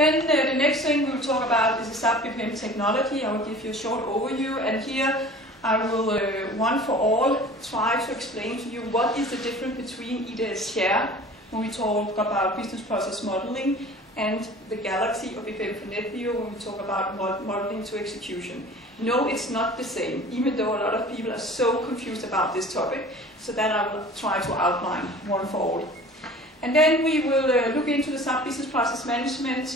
Then the next thing we will talk about is the SAP BPM technology. I will give you a short overview, and here I will, one for all, try to explain to you what is the difference between IDS Share, when we talk about business process modeling, and the Galaxy or BPM for NetView when we talk about modeling to execution. No, it's not the same, even though a lot of people are so confused about this topic, so that I will try to outline one for all. And then we will look into the SAP Business Process Management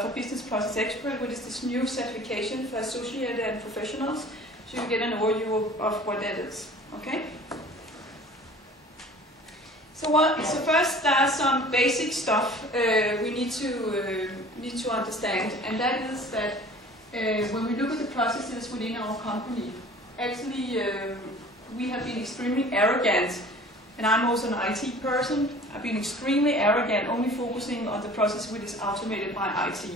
for Business Process Expert, which is this new certification for associated and professionals, so you get an overview of what that is. Okay? So first, there's some basic stuff we need to understand, and that is that when we look at the processes within our company, actually we have been extremely arrogant, and I'm also an IT person. I've been extremely arrogant, only focusing on the process which is automated by IT.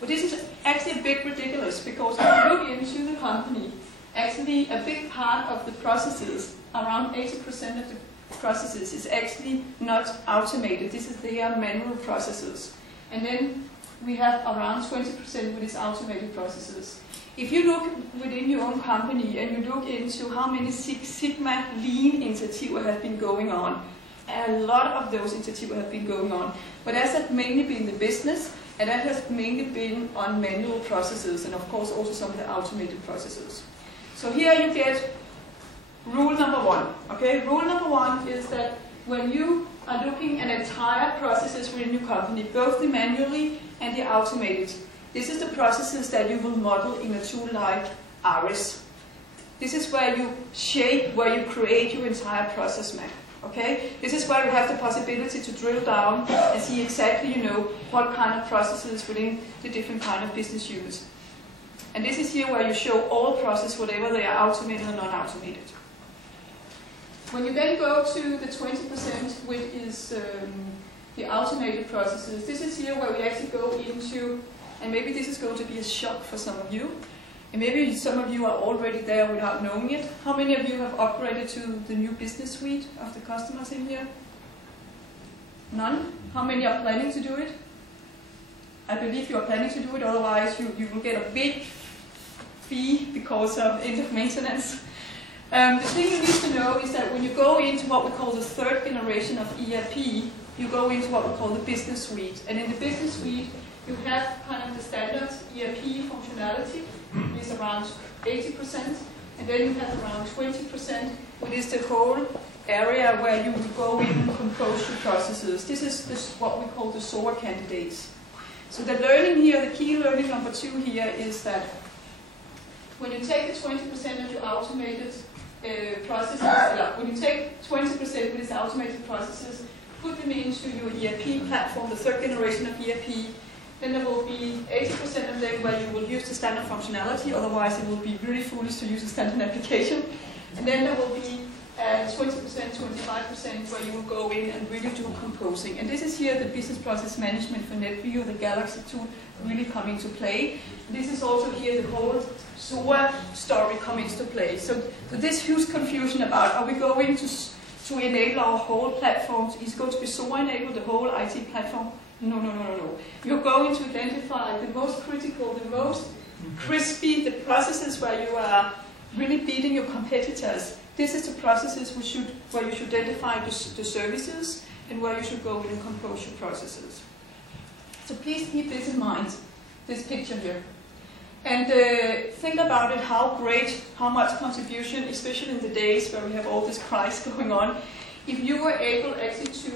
But this is actually a bit ridiculous, because if you look into the company, actually a big part of the processes, around 80% of the processes, is actually not automated. They are manual processes. And then we have around 20% which is automated processes. If you look within your own company and you look into how many Six Sigma lean initiatives have been going on, a lot of those initiatives have been going on, but that has mainly been the business, and that has mainly been on manual processes, and of course also some of the automated processes. So here you get rule number one. Okay, rule number one is that when you are looking at entire processes within your company, both the manually and the automated, this is the processes that you will model in a tool like ARIS. This is where you shape, where you create your entire process map. Okay, this is where you have the possibility to drill down and see exactly, what kind of processes within the different kind of business units. And this is here where you show all processes, whatever they are automated or non-automated. When you then go to the 20%, which is the automated processes, this is here where we actually go into, and maybe this is going to be a shock for some of you, and maybe some of you are already there without knowing it. How many of you have upgraded to the new business suite of the customers in here? None? How many are planning to do it? I believe you are planning to do it, otherwise you will get a big fee because of end of maintenance. The thing you need to know is that when you go into what we call the third generation of ERP, you go into what we call the business suite. And in the business suite, you have kind of the standard ERP functionality, which is around 80%, and then you have around 20%, which is the whole area where you will go in and compose your processes. This is what we call the SOA candidates. So the learning here, the key learning number 2 here is that when you take the 20% of your automated processes, when you take 20% of these automated processes, put them into your ERP platform, the third generation of ERP, then there will be 80% of them where you will use the standard functionality, otherwise it will be really foolish to use a standard application. And then there will be 20%, 25% where you will go in and really do composing. And this is here the business process management for NetView, the Galaxy tool, really coming to play. This is also here the whole SOA story coming to play. So this huge confusion about, are we going to enable our whole platform? Is it going to be SOA enabled, the whole IT platform? No, no, no, no, no. You're going to identify the most critical, the most crispy, the processes where you are really beating your competitors. This is the processes where you should identify the services and where you should go in and compose your processes. So please keep this in mind, this picture here. And think about it, how great, how much contribution, especially in the days where we have all this crisis going on, if you were able actually to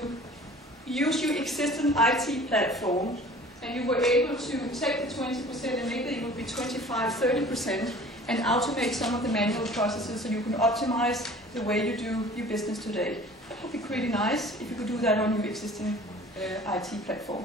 use your existing IT platform and you were able to take the 20% and maybe it would be 25-30% and automate some of the manual processes so you can optimize the way you do your business today. That would be pretty nice if you could do that on your existing IT platform.